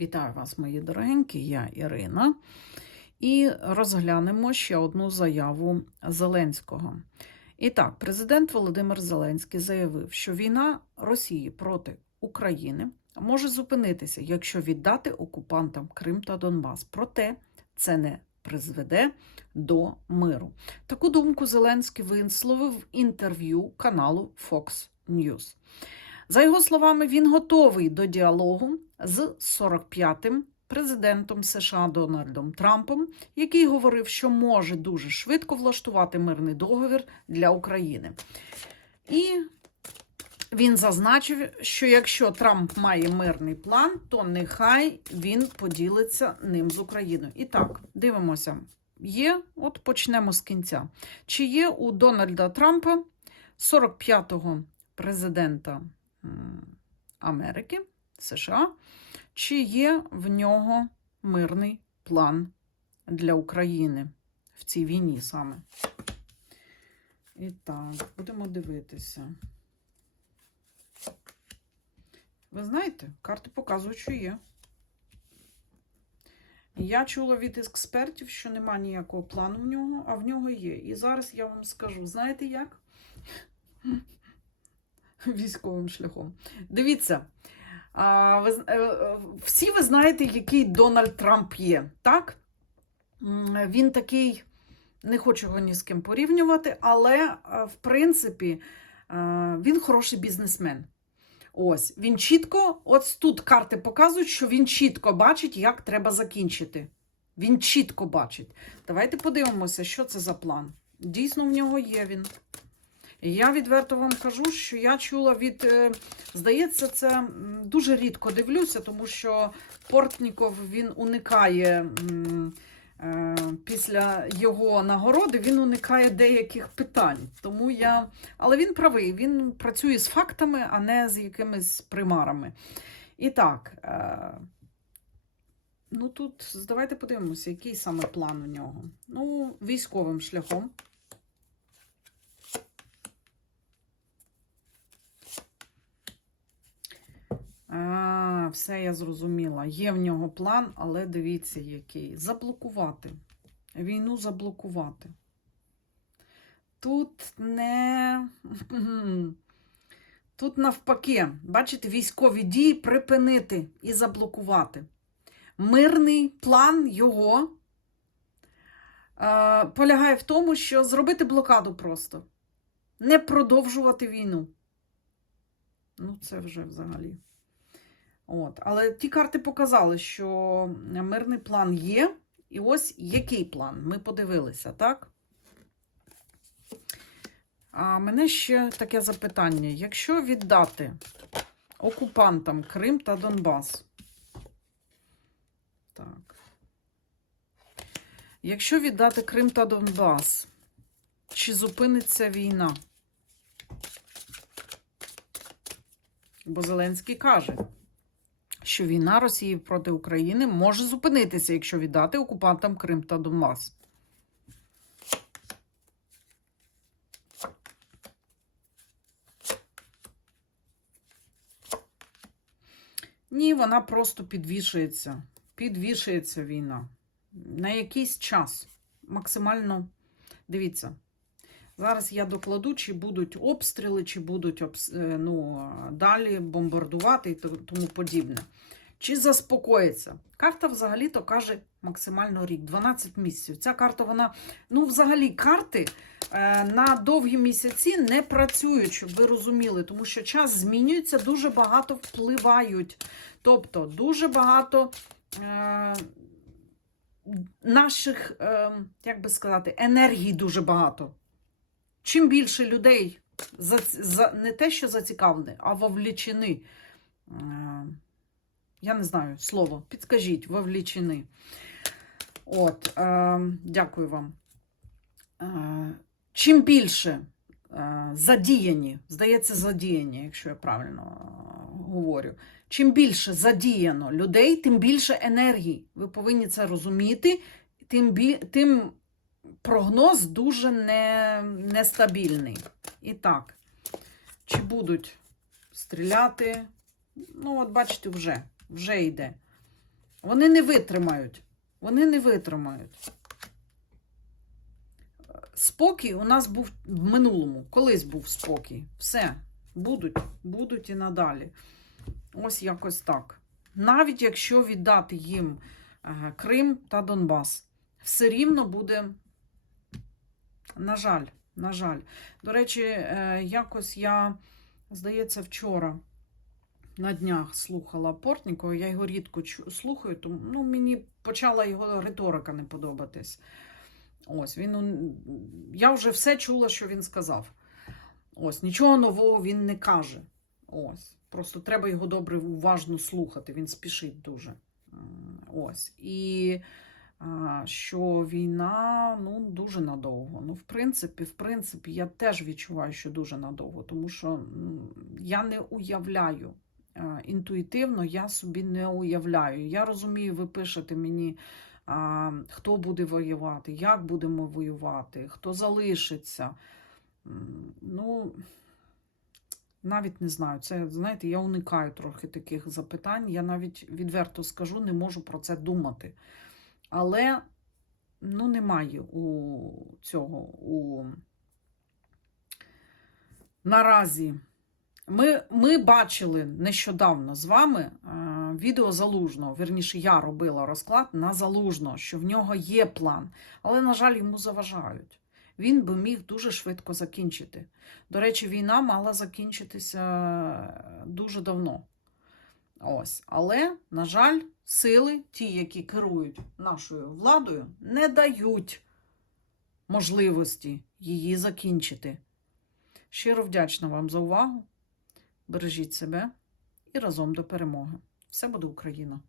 Вітаю вас, мої дорогенькі, я Ірина. І розглянемо ще одну заяву Зеленського. І так, президент Володимир Зеленський заявив, що війна Росії проти України може зупинитися, якщо віддати окупантам Крим та Донбас. Проте це не призведе до миру. Таку думку Зеленський висловив в інтерв'ю каналу Fox News. За його словами, він готовий до діалогу з 45-м президентом США Дональдом Трампом, який говорив, що може дуже швидко влаштувати мирний договір для України. І він зазначив, що якщо Трамп має мирний план, то нехай він поділиться ним з Україною. І так, дивимося. Є, от почнемо з кінця. Чи є у Дональда Трампа 45-го президента Америки, США, чи є в нього мирний план для України в цій війні саме? І так, будемо дивитися. Ви знаєте, карти показують, що є. Я чула від експертів, що нема ніякого плану в нього, а в нього є. І зараз я вам скажу, знаєте як? Військовим шляхом. Дивіться, е, е, всі ви знаєте, який Дональд Трамп є, так? Він такий, не хочу його ні з ким порівнювати, але, е, в принципі, він хороший бізнесмен. Ось, він чітко, от тут карти показують, що він чітко бачить, як треба закінчити. Він чітко бачить. Давайте подивимося, що це за план. Дійсно, в нього є він. Я відверто вам кажу, що я чула від. е, Здається, це дуже рідко дивлюся, тому що Портніков він уникає е, після його нагороди, він уникає деяких питань. Тому я. Але він правий, він працює з фактами, а не з якимись примарами. І так. Е, Ну тут давайте подивимося, який саме план у нього. Ну, військовим шляхом. А, все я зрозуміла. Є в нього план, але дивіться, який. Заблокувати. Війну заблокувати. Тут не. Тут навпаки, бачите, військові дії припинити і заблокувати. Мирний план його е, полягає в тому, що зробити блокаду просто. Не продовжувати війну. Ну, це вже взагалі. От. Але ті карти показали, що мирний план є. І ось який план? Ми подивилися, так? А мене ще таке запитання: якщо віддати окупантам Крим та Донбас, так. Якщо віддати Крим та Донбас, чи зупиниться війна? Бо Зеленський каже, що війна Росії проти України може зупинитися, якщо віддати окупантам Крим та Донбас. Ні, вона просто підвішується. Підвішується війна. На якийсь час. Максимально, дивіться. Зараз я докладу, чи будуть обстріли, чи будуть е, ну, далі бомбардувати і тому подібне. Чи заспокоїться? Карта взагалі-то каже максимально рік, 12 місяців. Ця карта, вона, ну, взагалі, карти е, на довгі місяці не працюють, щоб ви розуміли, тому що час змінюється, дуже багато впливають. Тобто, дуже багато е, наших, е, як би сказати, енергій дуже багато. Чим більше людей за, за, не те, що зацікавлені, а вовлічені. Е, я не знаю слово, підскажіть, вовлічені. От, е, дякую вам. Е, чим більше е, задіяні, здається, задіяні, якщо я правильно е, говорю. Чим більше задіяно людей, тим більше енергії. Ви повинні це розуміти, тим, бі, тим прогноз дуже не, нестабільний. І так, чи будуть стріляти? Ну, от бачите, вже, вже йде. Вони не витримають. Вони не витримають. Спокій у нас був в минулому. Колись був спокій. Все. Будуть, будуть і надалі. Ось якось так. Навіть якщо віддати їм е, Крим та Донбас, все рівно буде. На жаль, на жаль. До речі, е, якось я, здається, вчора на днях слухала Портнікова, я його рідко слухаю, тому ну, мені почала його риторика не подобатись. Ось, він, я вже все чула, що він сказав. Ось, нічого нового він не каже. Ось. Просто треба його добре уважно слухати. Він спішить дуже. Ось. І що війна ну, дуже надовго. Ну, в принципі, в принципі, я теж відчуваю, що дуже надовго, тому що я не уявляю. Інтуїтивно я собі не уявляю. Я розумію, ви пишете мені, хто буде воювати, як будемо воювати, хто залишиться. Ну, навіть не знаю. Це, знаєте, я уникаю трохи таких запитань. Я навіть відверто скажу, не можу про це думати. Але ну, немає у цього у наразі. Ми, ми бачили нещодавно з вами е, відео залужного. Вірніше, я робила розклад на залужного, що в нього є план, але, на жаль, йому заважають. Він би міг дуже швидко закінчити. До речі, війна мала закінчитися дуже давно. Ось. Але, на жаль, сили, ті, які керують нашою владою, не дають можливості її закінчити. Щиро вдячна вам за увагу. Бережіть себе і разом до перемоги. Все буде Україна!